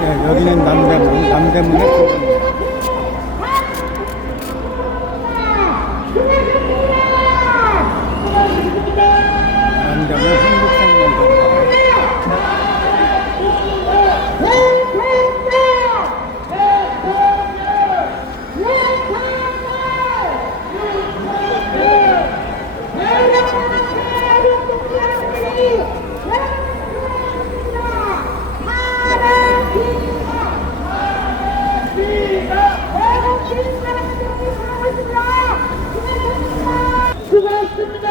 네, 여기는 남대문의 공원입니다. 남대문 한국생명관. 수고하셨습니다.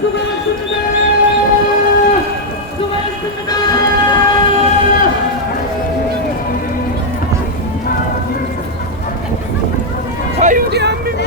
수고하셨습니다. 수고하셨습니다. 자유대한민국.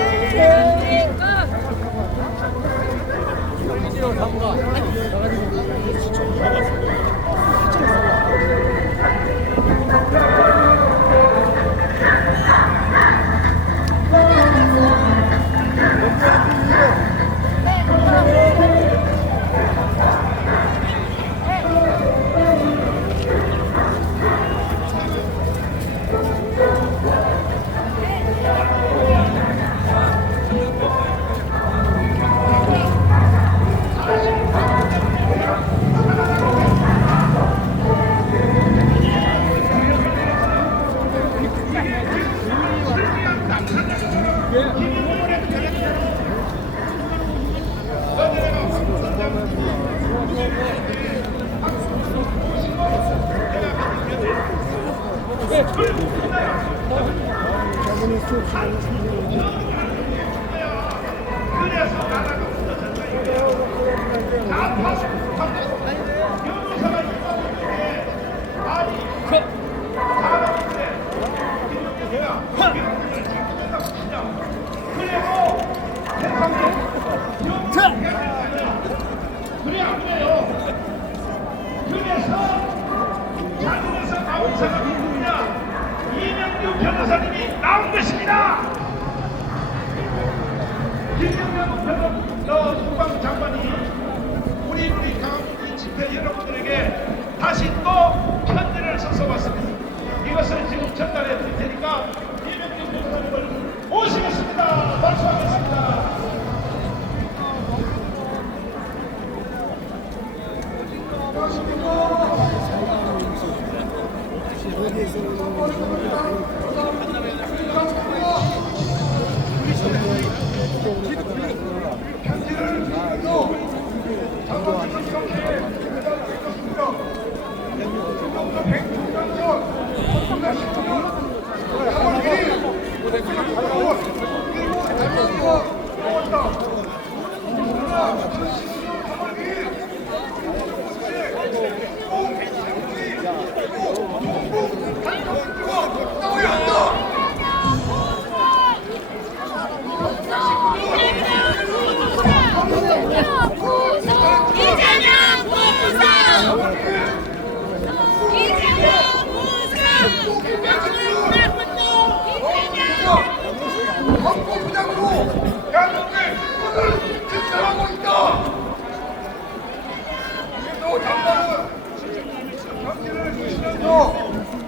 이명규 변호사님이 나온 것입니다. 김영남 국방장관이 우리 강원도 집회 여러분들에게 다시 또 편지를 써서 왔습니다. 이것을 지금 전달해 드릴 테니까 이명규 변호사님을 모시겠습니다. 박수하겠습니다.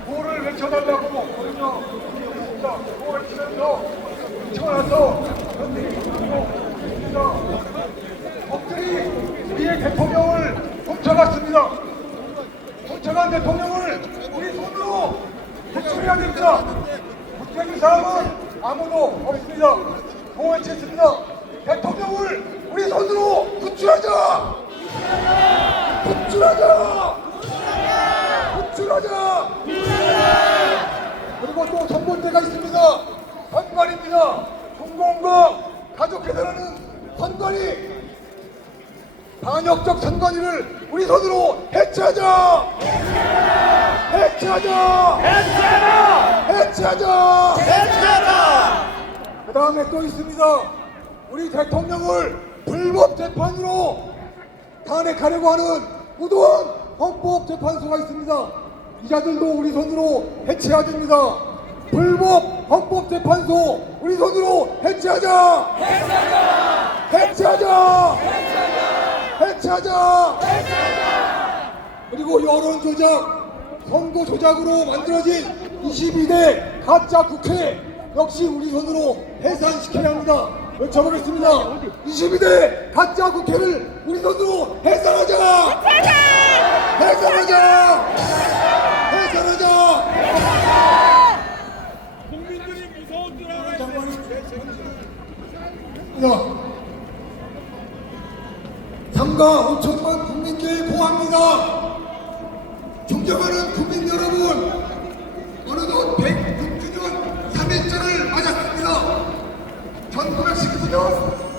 구호를 외쳐달라고 구호를 치면서 외쳐놔서 적들이 우리의 대통령을 훔쳐갔습니다. 훔쳐간 대통령을 우리 손으로 구출해야 됩니다. 구출해줄 사람은 아무도 없습니다. 구호를 쳤습니다. 대통령을 우리 손으로 구출하자! 구출하자! 구출하자! 그리고 또 선본대가 있습니다. 선관입니다. 중공과 가족회사라는 선관위, 반역적 선관위를 우리 손으로 해체하자! 해체하자! 해체하자! 해체하자! 해체하자! 그 다음에 또 있습니다. 우리 대통령을 불법 재판으로 탄핵하려고 하는 무도한 헌법재판소가 있습니다. 이 자들도 우리 손으로 해체해야 됩니다. 불법 헌법재판소 우리 손으로 해체하자! 해체하자! 해체하자! 해체하자! 해체하자! 그리고 여론조작 선거 조작으로 만들어진 22대 가짜 국회 역시 우리 손으로 해산시켜야 합니다. 외쳐보겠습니다. 22대 가짜 국회를 우리 손으로 해산하자! 해산하자! 해산하자! 국민들이 무서운 줄 알아요. 삼가 5천만 국민께 고합니다. 존경하는 국민 여러분, 어느덧 106주년 3일절을 맞았습니다. 1919년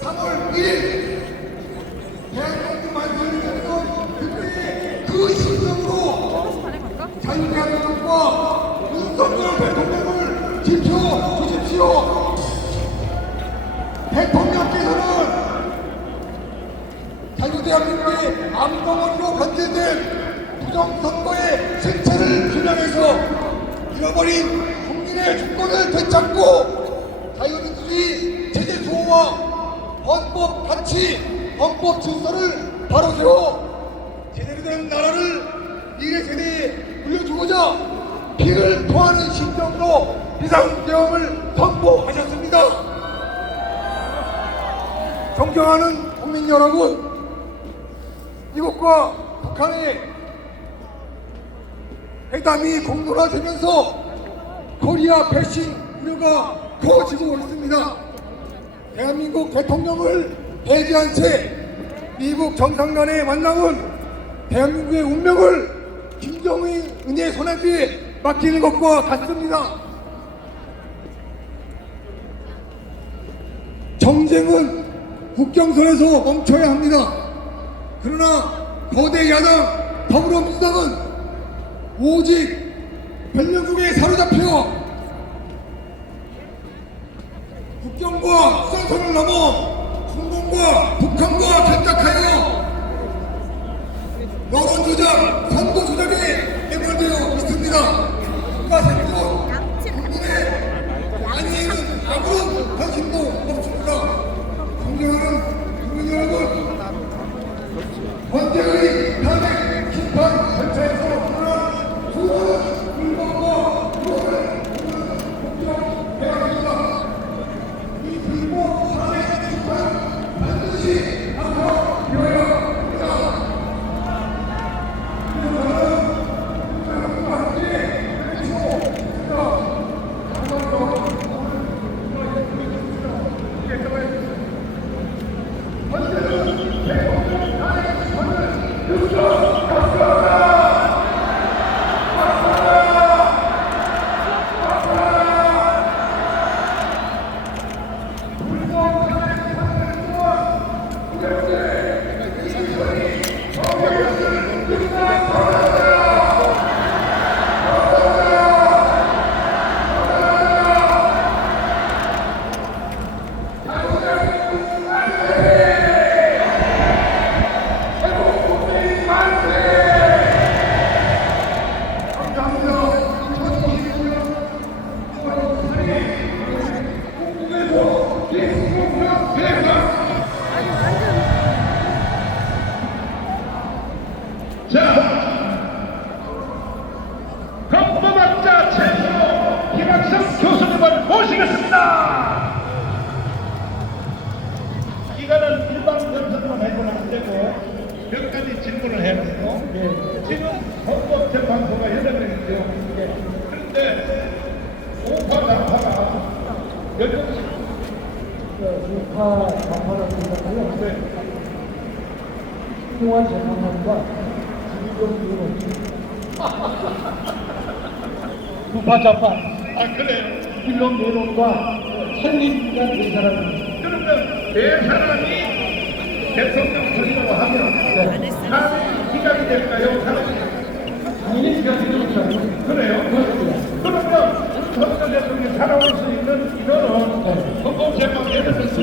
3월 1일 대한민국 만들어졌던 그때 그 심정으로 자유대한민국과 윤석열 대통령을 지켜주십시오. 대통령께서는 자유대한민국의 암덩어리로 변질된 부정선거의 실체를 규명해서 잃어버린 국민의 주권을 되찾고 자유민주주의 체제 수호와 헌법 가치, 헌법 질서를 바로 세워 제대로 된 나라를 미래 세대에 물려주고자 피를 토하는 심정으로 비상계엄을 선포하셨습니다. 존경하는 국민 여러분, 미국과 북한의 회담이 공론화되면서 코리아 배신 우려가 커지고 있습니다. 대한민국 대통령을 배제한 채 미국 정상간의 만남은 대한민국의 운명을 김정은의 손아귀에 맡기는 것과 같습니다. 정쟁은 국경선에서 멈춰야 합니다. 그러나 거대 야당 더불어민주당은 오직 변명국에 사로잡혀 국경과 수상선을 넘어 중공과 북한과 결탁하여 여론조작, 선거조작에 매몰되어 있습니다. 국가생존, 국민의 안위에는 아무런 관심도 없습니다. 존경하는 국민 여러분, 권태의 탄핵 심판 절차에서 일어난 수많은 불법과 위법을 공정해야 합니다. 이 불법 탄핵 심판 반드시 막아내야 합니다. 헌법학자 최수 김학성 교수님을 모시겠습니다. 기간은 일반 검사만 해서는 안 되고 몇 가지 질문을 해봤고 지금 헌법재판소가 8명이죠. 그런데 우파 좌파가 몇 명씩 우파 좌파라고 생각하여 중요한 재판관과 지휘권 우파 좌파 아 그래요? 필론 내론과 설립위한 네 사람입니다. 그러면 네 사람이 대통령 선거를 하면 사람이 기각이 될까요? 사람이 당연히 기각이 됩니다. 그래요? 그러면 윤석열 대통령이 살아올 수 있는 인원은 헌법재판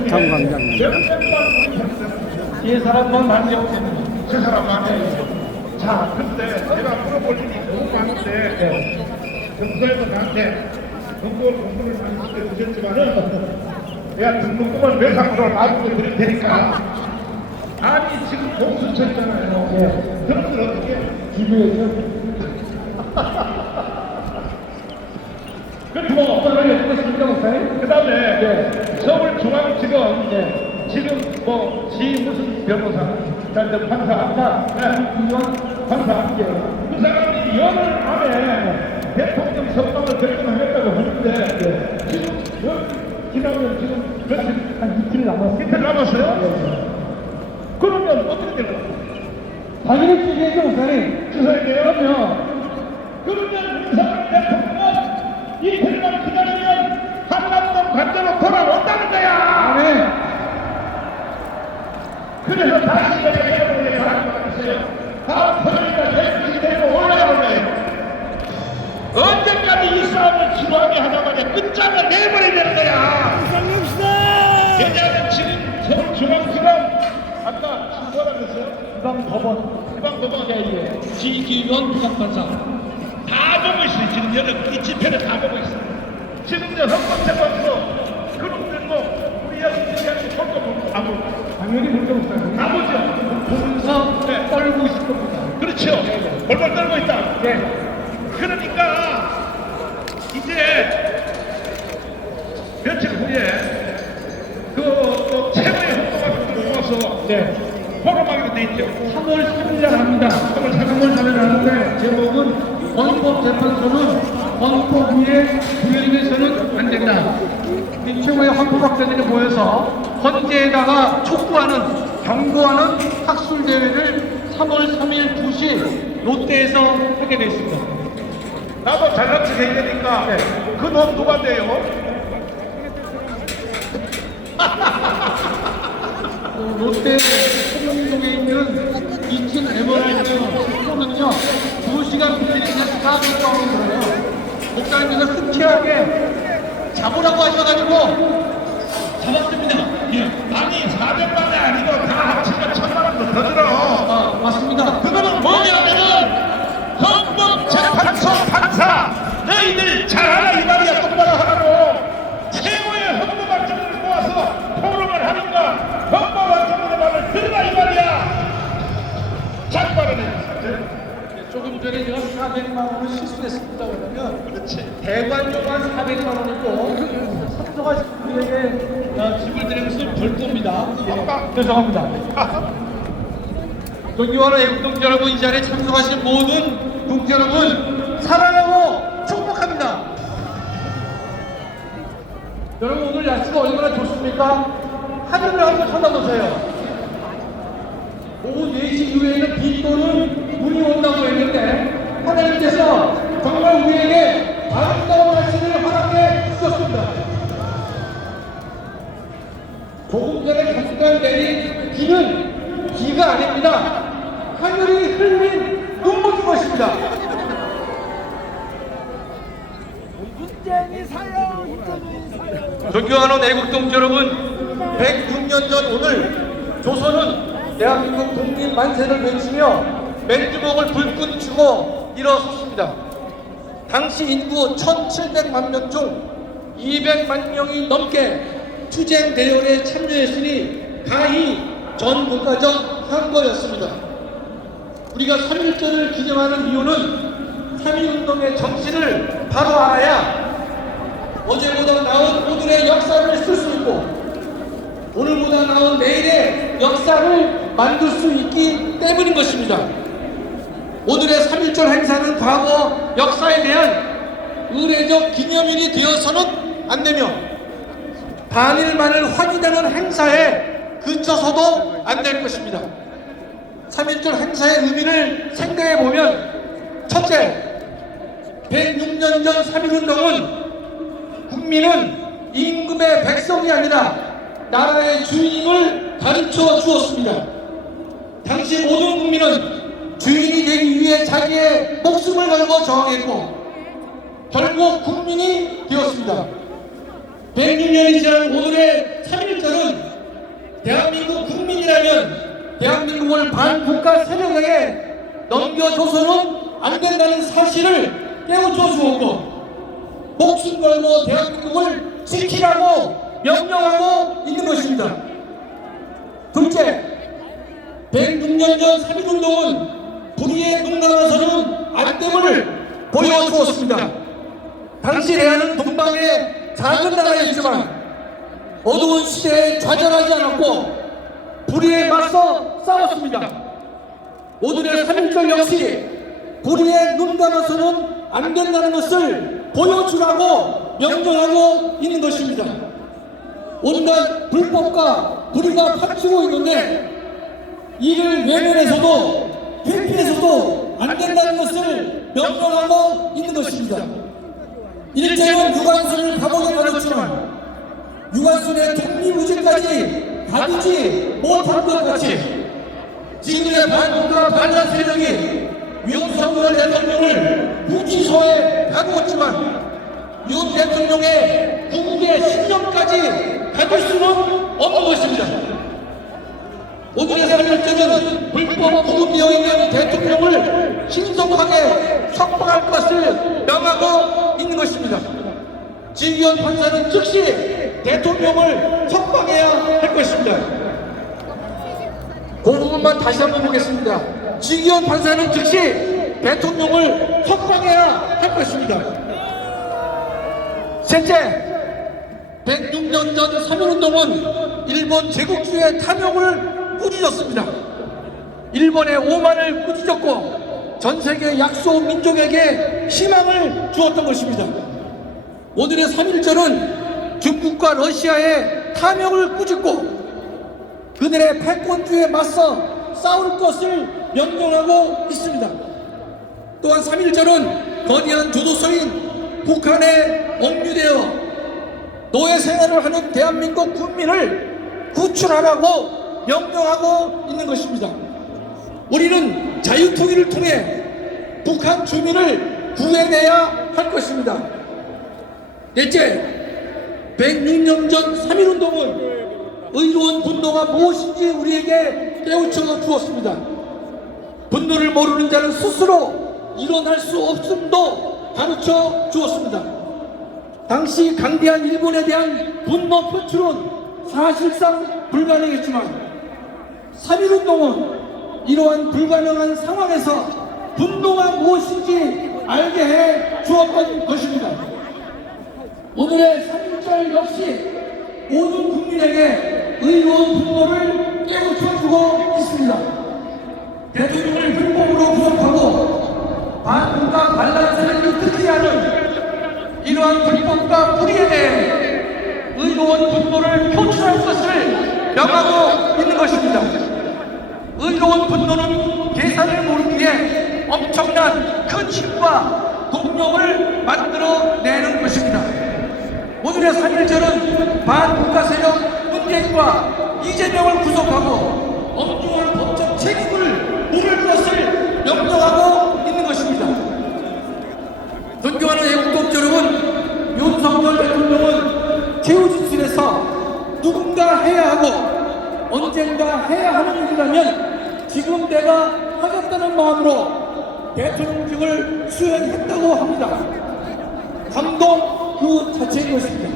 강장님. 몇 명만 세 사람만 반대없습니다. 세 사람만 해요. 자, 근데 제가 물어볼 일이 너무 많은데 평소에도 나한테 공부를 많이 시켜주셨지만은 내가 등록금을 매상으로 놔두고 드릴 테니까 아니 지금 공수처잖아요. 그런 걸 어떻게 기부해서 되십니까, 목사님? 그 다음에 네. 서울중앙지검 네. 지금 지 무슨 변호사, 그러니까 판사, 판사. 그 사람이 열흘 안에 대통령 선방을 결정하겠다고 하는데 지금 지나면 지금 며칠 한 이틀 남았어요. 이틀 남았어요? 그러면 어떻게 될까요? 당연히 주시겠죠, 목사님? 주사야 돼요? 그럼요. 그러면 윤석열 대통령은 이틀만 기다리면 한남동 관저로 돌아온다는 거야. 네. 그래서 다시 내가 여러분에게 말씀드렸어요. 다음 토요일날 대통령이 되고 올라가는 거예요. 언제까지 이 싸움을 지루하게 하자마자 끝장을 내버려야 되는 거야. 왜냐하면 지금 서울중앙지검 아까 뭐라 그랬어요? 지방법원. 지방법원 지기현 부장판사. 다 보고 있어요. 지금 여러 이 집회를 다 보고 있어요. 지금 이제 헌법재판소 그룹 들고 우리 여기 얘기하는 헌법 아무 당연히 그렇죠, 목사님. 아무죠. 보면서 네. 떨고 있을 겁니다. 그렇죠. 벌벌 떨고 있다. 네. 그러니까 이제 며칠 후에 그 최고의 헌법학을 모아서 네. 포럼하기로 돼 있죠. 3월 3일 날 합니다. 3월 3일 하는데 제목은 헌법재판소는 헌법 위에 구현돼서는 안 된다. 이 최고의 헌법학자들이 모여서 헌재에다가 촉구하는 경고하는 학술대회를 3월 3일 2시 롯데에서 하게 됐습니다. 나도 잘난 척 해야 되니까 그 돈 누가 내요? 롯데 홍동에 있는 2층 에메랄드 숙소는요 2시간 빌리는데 400만 원 들어요. 목사님께서 흔쾌하게 잡으라고 하셔가지고 잡았습니다. 예. 아니 400만이 아니고 다 합치면 1000만 원도 더 들어. 맞습니다. 그거는 뭐냐면은 헌법재판소 판사 너희들 잘하라 이 말이야. 똑바로 하라고. 최고의 헌법학자들을 모아서 포럼을 하니까 헌법학자들의 말을 들으라 이 말이야. 장발을 해. 조금 전에 제가 400만 원을 실수했습니다. 그러면 그렇지. 대관료만 400만 원이고 참석하신 분에게 집을 드리는 것을 벌 겁니다. 예, 죄송합니다. 존경하는 애국동지 여러분, 이 자리에 참석하신 모든 동지 여러분 사랑하고 축복합니다. 여러분 오늘 날씨가 얼마나 좋습니까? 하늘을 한번 쳐다보세요. 오후 4시 이후에는 비 또는 눈이 온다고 했는데 하나님께서 정말 우리에게 아름다운 날씨를 허락해 주셨습니다. 조금 전에 잠깐 내린 비는 비가 아닙니다. 하늘이 흘린 눈물인 것입니다. 존경하는 애국동지 여러분, 106년 전 오늘 조선은 대한민국 독립 만세를 외치며 맨주먹을 불끈 쥐고 일어섰습니다. 당시 인구 1700만 명 중 200만 명이 넘게 투쟁 대열에 참여했으니 가히 전 국가적 항거였습니다. 우리가 3.1절을 기념하는 이유는 3.1운동의 정신을 바로 알아야 어제보다 나은 오늘의 역사를 쓸 수 있고 오늘보다 나은 내일의 역사를 만들 수 있기 때문인 것입니다. 오늘의 3.1절 행사는 과거 역사에 대한 의례적 기념일이 되어서는 안 되며 반일만을 확인하는 행사에 그쳐서도 안 될 것입니다. 3.1절 행사의 의미를 생각해 보면 첫째, 106년 전 3.1운동은 국민은 임금의 백성이 아니라 나라의 주인임을 가르쳐 주었습니다. 당시 모든 국민은 주인이 되기 위해 자기의 목숨을 걸고 저항했고 결국 국민이 되었습니다. 106년이 지난 오늘의 3.1절은 대한민국 국민이라면 대한민국을 반국가 세력에게 넘겨줘서는 안 된다는 사실을 깨우쳐 주었고 목숨 걸고 대한민국을 지키라고 명령하고 있는 것입니다. 둘째, 106년 전 3.1운동은 불의에 눈 감아서는 안 됨을 보여주었습니다. 당시 대한은 동방의 작은 나라였지만 어두운 시대에 좌절하지 않았고 불의에 맞서 싸웠습니다. 오늘의 3.1절 역시 불의에 눈 감아서는 안 된다는 것을 보여주라고 명령하고 있는 것입니다. 온갖 불법과 불의가 팍치고 있는데 이를 외면해서도 회피해서도 안 된다는 것을 명령하고 있는 것입니다. 일제는 유관순을 감옥에 가뒀지만 유관순의 독립의지까지 가두지 못한 것 같이 지금의 반국가 반란 세력이 윤석열 대통령을 구치소에 가두었지만 윤 대통령의 구국의 신념까지 가둘 수는 없는 것입니다. 오늘의 3.1절은 불법 구금되어 있는 대통령을 신속하게 석방할 것을 명하고 있는 것입니다. 지기현 판사는 즉시 대통령을 석방해야 할 것입니다. 그 부분만 다시 한번 보겠습니다. 지기현 판사는 즉시 대통령을 석방해야 할 것입니다. 셋째, 106년 전 3.1운동은 일본 제국주의의 탐욕을 꾸짖었습니다. 일본의 오만을 꾸짖었고 전세계 약소 민족에게 희망을 주었던 것입니다. 오늘의 3.1절은 중국과 러시아의 탐욕을 꾸짖고 그들의 패권주의에 맞서 싸울 것을 명령하고 있습니다. 또한 3.1절은 거대한 교도소인 북한에 억류되어 노예 생활을 하는 대한민국 국민을 구출하라고 명령하고 있는 것입니다. 우리는 자유통일을 통해 북한 주민을 구해내야 할 것입니다. 넷째, 106년 전 3.1운동은 의로운 분노가 무엇인지 우리에게 깨우쳐 주었습니다. 분노를 모르는 자는 스스로 일어날 수 없음도 가르쳐 주었습니다. 당시 강대한 일본에 대한 분노 표출은 사실상 불가능했지만 3.1운동은 이러한 불가능한 상황에서 분노가 무엇인지 알게 해 주었던 것입니다. 오늘의 3.1절 역시 모든 국민에게 의로운 분노를 깨우쳐주고 있습니다. 대통령을 불법으로 구속하고 반국가 반란 세력이 특기하는 이러한 불법과 불의에 대해 의로운 분노를 표출할 것을 명하고 있는 것입니다. 의로운 분노는 계산을 모르기에 엄청난 큰 힘과 동력을 만들어내는 것입니다. 오늘의 3.1절은 반국가 세력 문재인과 이재명을 구속하고 엄중한 법적 책임을 물을 것을 명령하고 있는 것입니다. 존경하는 애국독자 여러분, 윤석열 대통령은 최후진술에서 누군가 해야 하고 언젠가 해야 하는 일이라면 지금 내가 하겠다는 마음으로 대통령직을 수행했다고 합니다. 감동 그 자체인 것입니다.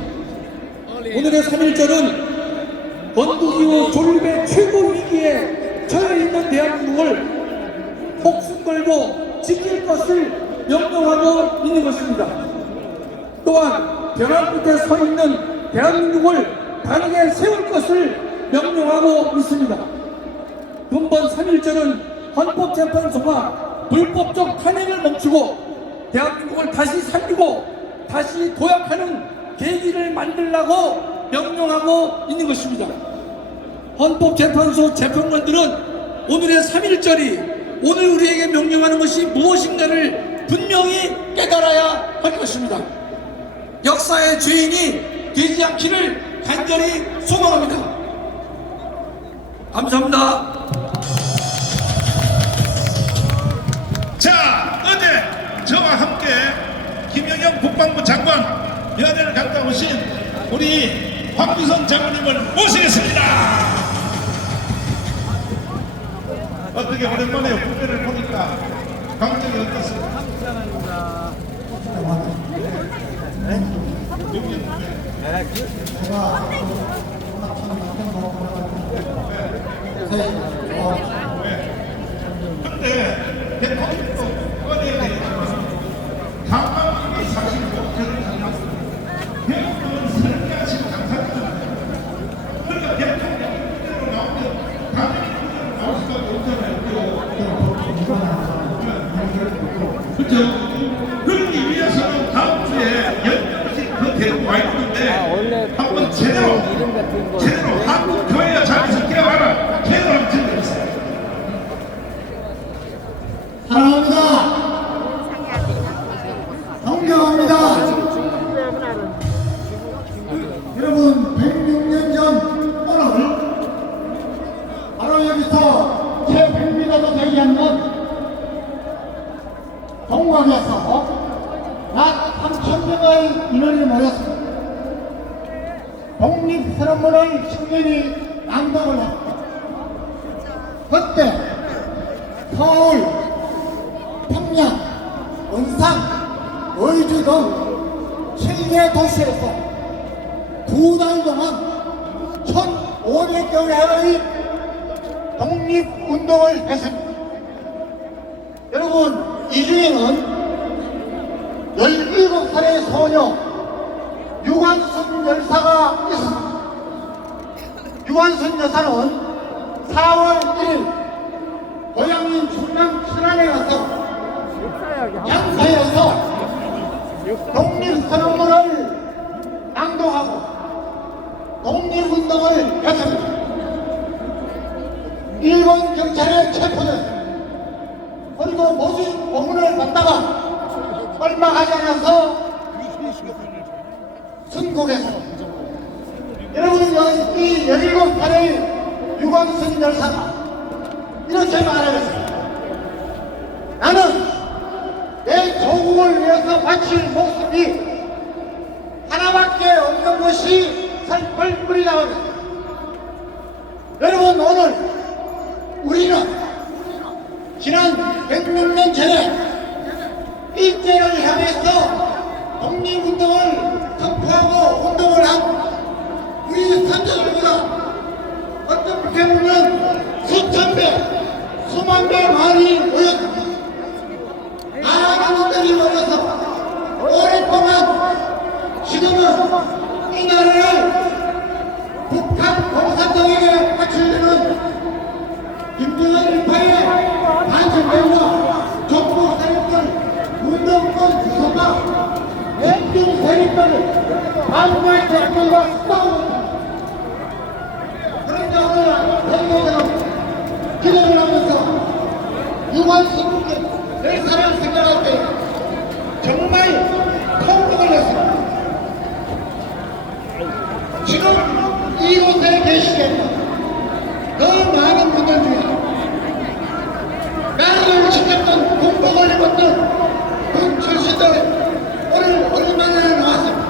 오늘의 3.1절은 건국 이후 존립의 최고 위기에 처해 있는 대한민국을 목숨 걸고 지킬 것을 명령하고 있는 것입니다. 또한 벼랑 끝에 서 있는 대한민국을 바르게 세울 것을 명령하고 있습니다. 근본 3.1절은 헌법재판소가 불법적 탄핵을 멈추고 대한민국을 다시 살리고 다시 도약하는 계기를 만들라고 명령하고 있는 것입니다. 헌법재판소 재판관들은 오늘의 3.1절이 오늘 우리에게 명령하는 것이 무엇인가를 분명히 깨달아야 할 것입니다. 역사의 죄인이 되지 않기를 간절히 소망합니다. 감사합니다. 자, 어제 저와 함께 김영현 국방부 장관 연회를 갔다 오신 우리 황규성 장관님을 모시겠습니다. 어떻게 오랜만에 후배를 보니까 감정이 어떻습니까? 근데 대통령도 꺼내야 되겠지만 상황이 사실 목표를 달랐습니다. 그죠? 그러기 위해서는 다음 주에 10명씩 더 데리고 와 있는데 한번 제대로 한국 교회와 자기서 깨어나라 제대로 한번 들려주세요. 사랑합니다. 존경합니다. 여러분 106년 전 오늘 바로 여기서 제100m도 되지 않는 동광에서 약 3,000명의 인원이 모였습니다. 독립선언문을 청년이 낭독을 했습니다. 그때 서울, 평양, 원산, 의주 등 7개 도시에서 9달 동안 1,500개의 독립운동을 했습니다. 여러분, 이 중에는 17살의 소녀 유관순 열사가 있습니다. 유관순 여사는 4월 1일 고향인 충남 천안에 가서 양사에서 독립선언문을 낭독하고 독립운동을 했습니다. 일본 경찰에 체포됐습니다. 그리고 모진 고문을 받다가 얼마 가지 않아서 순국했습니다. 여러분, 이 17살의 유관순 열사가 이렇게 말하겠습니다. 나는 내 조국을 위해서 바칠 목숨이 하나밖에 없는 것이 설벌꿀이라고 합니다. 여러분, 오늘 우리는 지난 106년 전에 일제를 향해서 독립운동을 선포하고 운동을 한 우리 선조들보다 어떻게 보면 수천 배, 수만 배 많이 모였습니다. 많은 분들이 모여서 오랫동안 지금은 이 나라를 북한 공산당에게 바치려는 김정은 일파의 반성대와 정부 세력들, 운동권 구성과 백중 세력들을 반대 세력들과 싸우고 있습니다. 그런데 오늘 대통령은 기도를 하면서 유관순 열사를 생각할 때 정말 통곡을 했습니다. 지금 이곳에 계시겠다. 더 많은 분들 중에 나라를 지켰던 공복을 입었던 군 출신들 오늘 얼마나 나왔습니다.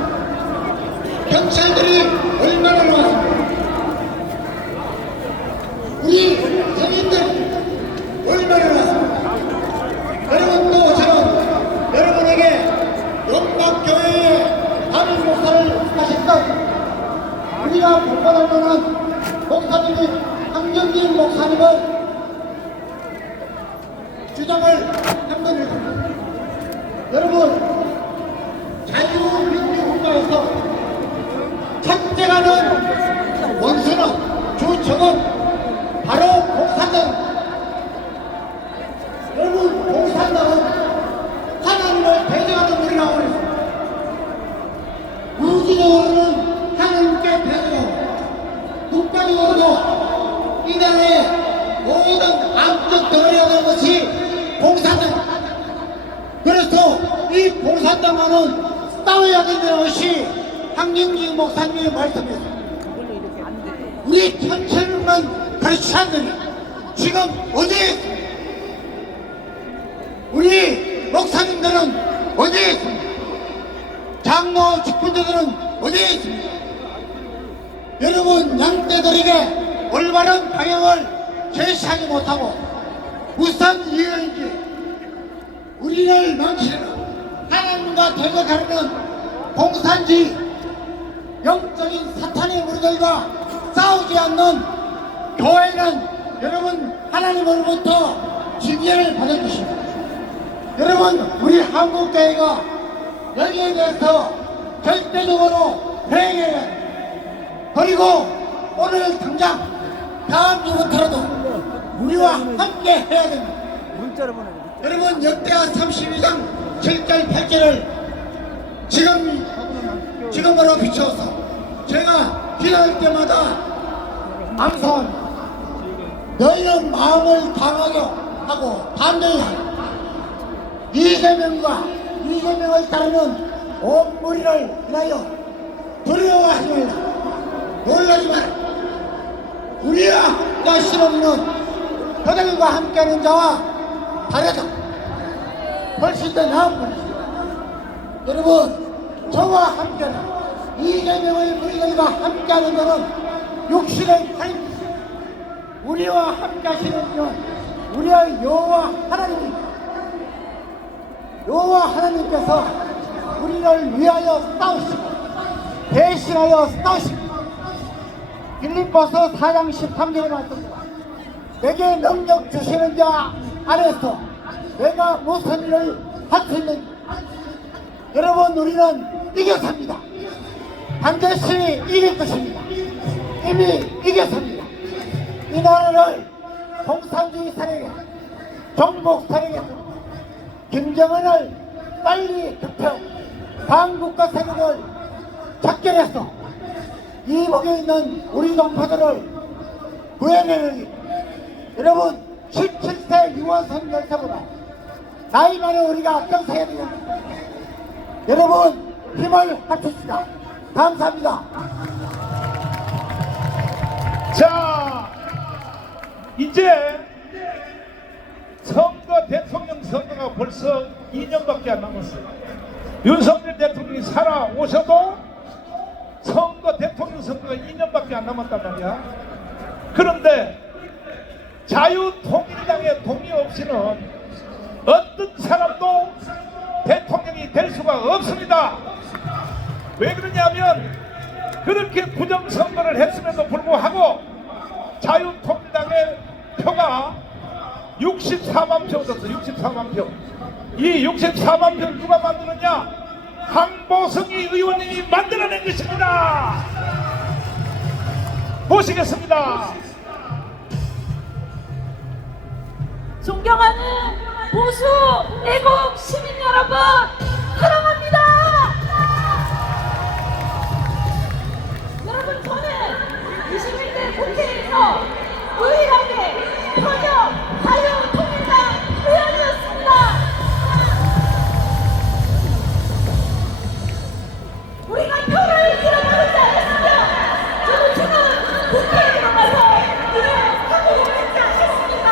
경찰들이 얼마나 나왔습니다. 우리 성인들 얼마나 나왔습니다. 여러분, 또 저는 여러분에게 영락교회의 담임 목사를 하셨던 우리가 본받아보는 목사님이 황정진 목사님을 주장을 한번 해줍니다. 여러분, 자유민주국가에서 첫째가는 원수는 주축은 바로 공산당. 여러분, 공산당은 하나님을 대적하는 우리라고 그랬습니다. 무기적으로는 하나님께 대적하고 국가적으로도 이 나라의 모든 암적 덩어리가 된 것이 공산당. 그래서 이 공산당과는 싸워야 된다는 것이 황정진 목사님의 말씀이었습니다. 우리 천천만 크리스찬들이 지금 어디에 있습니까? 우리 목사님들은 어디에 있습니까? 장로 직분자들은 어디에 있습니까? 여러분, 양떼들에게 올바른 방향을 제시하지 못하고 무슨 이유인지 우리를 망치는 하나님과 대적하려는 공산주의 영적인 사탄의 무리들과 싸우지 않는 교회는 여러분 하나님으로부터 징계를 받을 것입니다. 여러분, 우리 한국교회가 여기에 대해서 절대적으로 회개해야 합니다. 그리고 오늘 당장 다음 주부터라도 우리와 함께 해야 됩니다. 여러분 역대하 32장 7절 8절을 지금으로 비추어서 제가 기도할 때마다 암송합니다. 너희는 마음을 강하게 하고 반대하라. 이재명을 따르는 온 무리를 인하여 두려워하지 말라. 놀라지 마라. 우리와 야심 없는 그들과 함께하는 자와 다르다. 훨씬 더 나은 분이다. 여러분, 저와 함께하는 이재명의 무리들과 함께하는 자는 육신의 하나님, 우리와 함께하시는 자 우리의 여호와 하나님입니다. 여호와 하나님께서 우리를 위하여 싸우시고 대신하여 싸우시고 빌립보서 4장 13절에 말씀입니다. 내게 능력 주시는 자 안에서 내가 무슨 일을 할 수 있는지. 여러분, 우리는 이겼습니다. 반드시 이길 것입니다. 이미 이겼습니다. 이 나라를 공산주의 세력에 정복 세력에 김정은을 빨리 득표 반국가 세력을 작결해서 이북에 있는 우리 동포들을 구해내는. 여러분, 17세 유언선 열차보다 나이 많은 우리가 앞장서야 됩니다. 여러분, 힘을 합칩시다. 감사합니다. 자, 이제 선거 대통령 선거가 벌써 2년밖에 안 남았어요. 윤석열 대통령이 살아오셔도 선거 대통령 선거가 2년밖에 안 남았단 말이야. 그런데 자유통일당의 동의 없이는 어떤 사람도 대통령이 될 수가 없습니다. 왜 그러냐면 그렇게 부정선거를 했음에도 불구하고 자유통일당의 표가 64만 표 얻었어. 64만 표. 이 64만 표를 누가 만들었냐? 황보성이 의원님이 만들어낸 것입니다. 모시겠습니다. 존경하는 보수 애국 시민 여러분, 사랑합니다. 여러분, 저는 21대 국회에서 유일하게 현역 자유통일당 의원이었습니다. 우리가 표를 잃어버리지 않았으면 저도 지금 국회에 들어가서 일을 하고 있지 않겠습니까?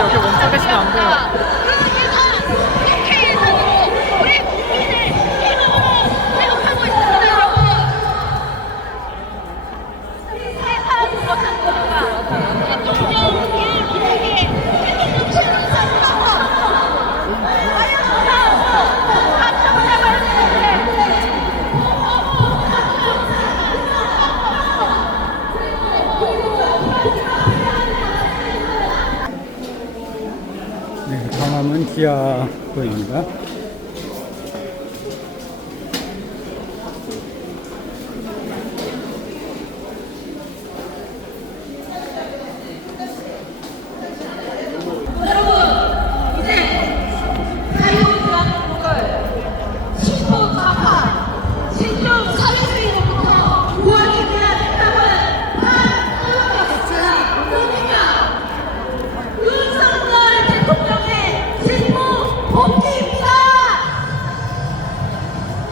여기 멈춰계시면 안 돼요. 국회 예산으로 우리 국민의 희망으로 생각하고 있습니다, 여러분. 세상 거창국가 대통령 일부에게 대통령실을 사주셔서 네, 광화문 기아보입니다. 여러분, 이제 자유대한민국을 신분사파, 신종 사회주의로부터 구하기 위한 답은 단 하나입니다. 윤석열 대통령의 직무 복귀입니다.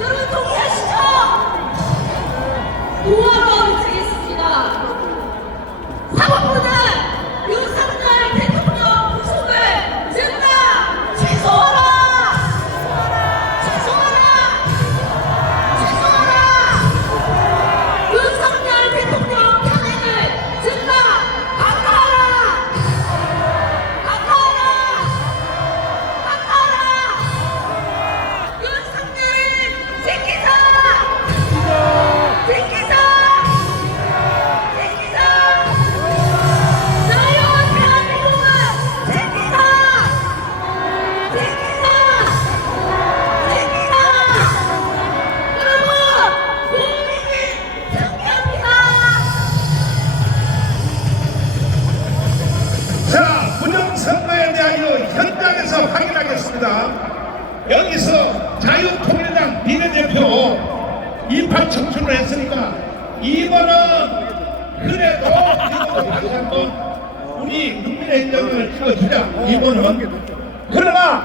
여러분 동의하시죠? 구하러 움직이겠습니다. 사법부는 윤석열 대통령 구속을 즉각 취소하라! 취소하라! 취소하라! 윤석열 대통령 탄핵을 즉각 박하하라! 박하하라! 박하하라! 윤석열을 지키자! 지키자! 지키자! 자유한 대한민국을 지키자! 지키자! 지키자! 여러분, 국민이 승리합니다! 자, 부정선거에 대하여 현장에서 확인하겠습니다. 여기서 자유통일당 비례대표 28 청춘을 했으니까 이번은 그래도 이거 다시 한번 우리 국민의 인정을 찍어주자. 이번은 그러나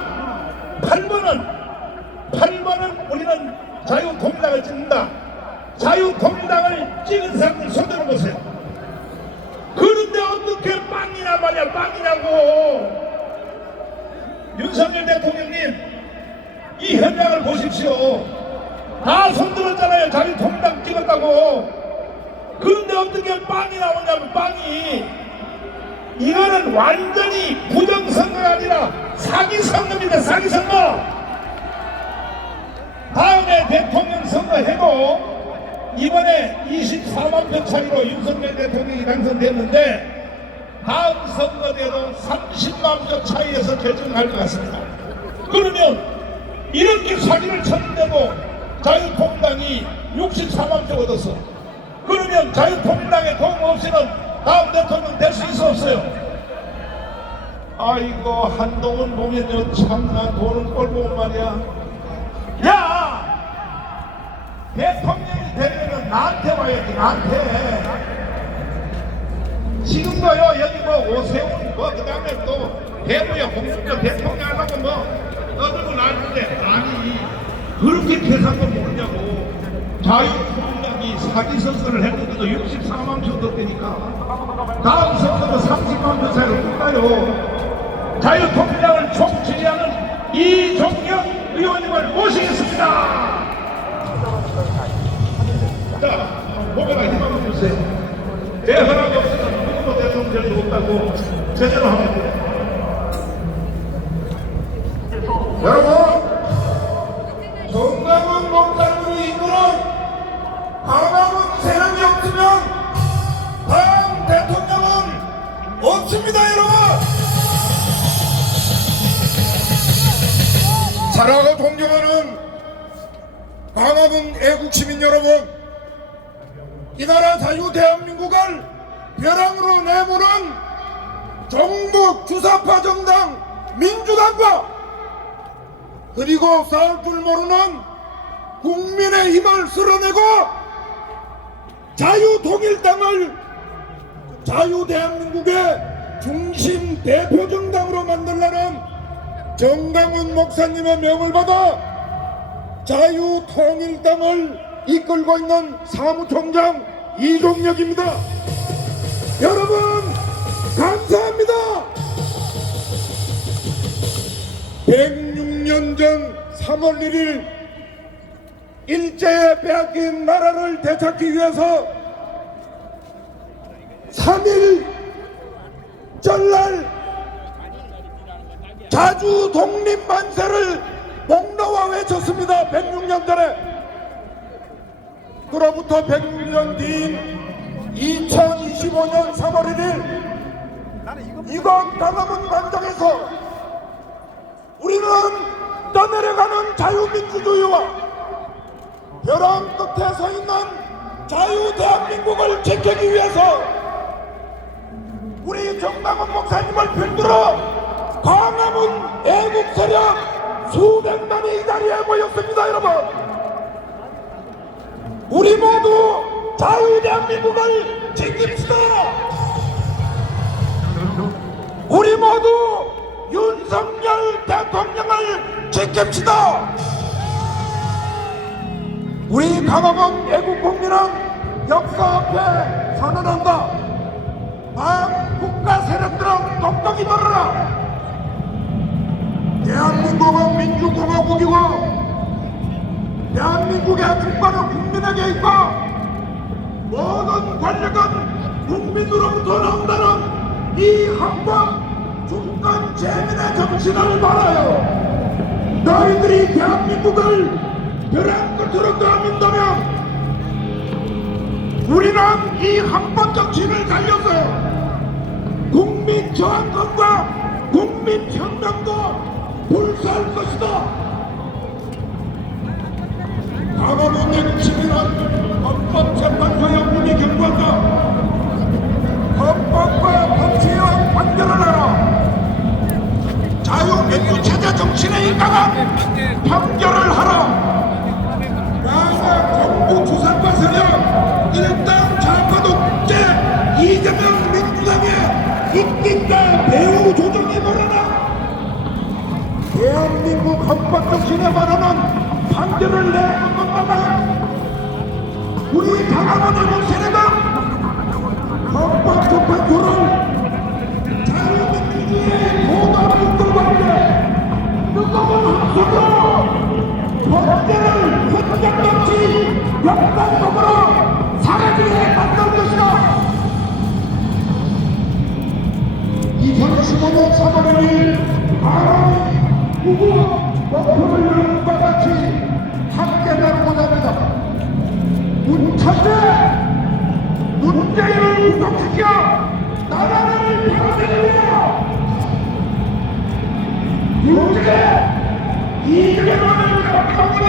8번은 우리는 자유통일당을 찍는다. 자유통일당을 찍은 사람들 손 들어보세요. 그런데 어떻게 빵이나 말이야, 빵이냐고. 윤석열 대통령님, 이 현장을 보십시오. 다 손들었잖아요. 자유통일당 찍었다고. 그런데 어떻게 빵이 나오냐면, 빵이. 이거는 완전히 부정선거가 아니라 사기선거입니다. 사기선거. 다음에 대통령 선거해도 이번에 24만 표 차이로 윤석열 대통령이 당선됐는데 다음 선거 때도 30만 표 차이에서 결정할 것 같습니다. 그러면 이렇게 사기를 쳤는데도 자유통일당이 64만 표 얻었어. 그러면 자유통일당의 도움 없이는 다음 대통령 될 수 있어 없어요? 아이고, 한동훈 보면요, 참나 돈은 꼴보고 말이야. 야! 대통령이 되려면 나한테 와야지. 나한테. 지금도요, 여기 뭐 오세훈 그 다음에 또 대구에 홍준표 대통령 하려고 떠들고 나왔는데, 아니 그렇게 계산도 모르냐고. 자유통일당이 사기 선거를 했는데도 64만 표 떴다니까. 다음 선거도 30만 표 차이로 끝나요. 자유통일당을 총지휘하는 이종경 의원님을 모시겠습니다. 자, 보고가 힘 한번 주세요. 내 허락 없으면 누구도 대통령 될 수 없다고 제대로 하면 돼요. 여러분, 정강훈 목사님이 이끄는 광화문 세력이 없으면 다음 대통령은 없습니다, 여러분. 사랑하고 존경하는 광화문 애국시민 여러분, 이 나라 자유 대한민국을 벼랑으로 내모는 정부 주사파 정당 민주당과 그리고 싸울 줄 모르는 국민의 힘을 쓸어내고 자유통일당을 자유대한민국의 중심 대표 정당으로 만들려는 정강훈 목사님의 명을 받아 자유통일당을 이끌고 있는 사무총장 이종혁입니다. 여러분 감사합니다. 전 3월 1일 일제에 빼앗긴 나라를 되찾기 위해서 3일 전날 자주 독립만세를 목놓아 외쳤습니다. 106년 전에. 그로부터 106년 뒤인 2025년 3월 1일 이곳 광화문 광장에서 우리는 떠내려가는 자유민주주의와 벼랑 끝에 서 있는 자유 대한민국을 지키기 위해서 우리 정강원 목사님을 필두로 광화문 애국 세력 수백만이 이 자리에 모였습니다. 여러분, 우리 모두 자유 대한민국을 지킵시다. 우리 모두 윤석열 대통령을 지킵시다. 우리 광화문 애국 국민은 역사 앞에 선언한다. 반국가 세력들은 똑똑히 들어라. 대한민국은 민주공화국이고 대한민국의 주권은 국민에게 있고 모든 권력은 국민으로부터 나온다는 이 헌법 주권 재민의 정신을 말아요. 너희들이 대한민국을 벼랑 끝으로 떠민다면 우리는 이 헌법 정신을 살려서 국민 저항권과 국민 혁명도 불사할 것이다. 광화문 애국 시민은 헌법재판소의 문이 경고한다. 헌법과 법치와 관계를 하라. 자유민주 체제 정신에 일가가 판결을 하라. 나아가 정부 주상과 세력 일당 좌파 독재 이재명 민주당의 이끼가 배후 조정에 몰아라. 대한민국 헌법 정신에 말하는 판결을 내는 것마다 우리 광화문 애국 세력은 헌법 재판소를 자유민주주의의 보도문들과 함께 뜨거운 함수로 헌재를 헌정정치 역사 속으로 사라지게 만들 것이다. 2015년 3월 1일 광화문 구구와 목표를 이루는 것 같이 함께 나누고자 합니다. 문천재 문재인을 구속시켜 나라를 변호해주세요. 문재 이재명을 감싸고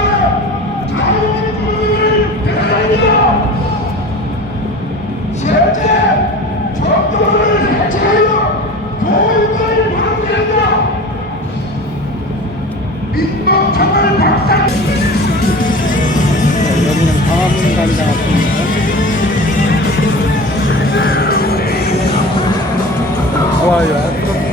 자유민주주의를 되살리자. 셋째, 정부를 해체하여 교육을 방지하자. 민노총을 박살. 여기는 광화문 광장 앞입니다. 좋아요.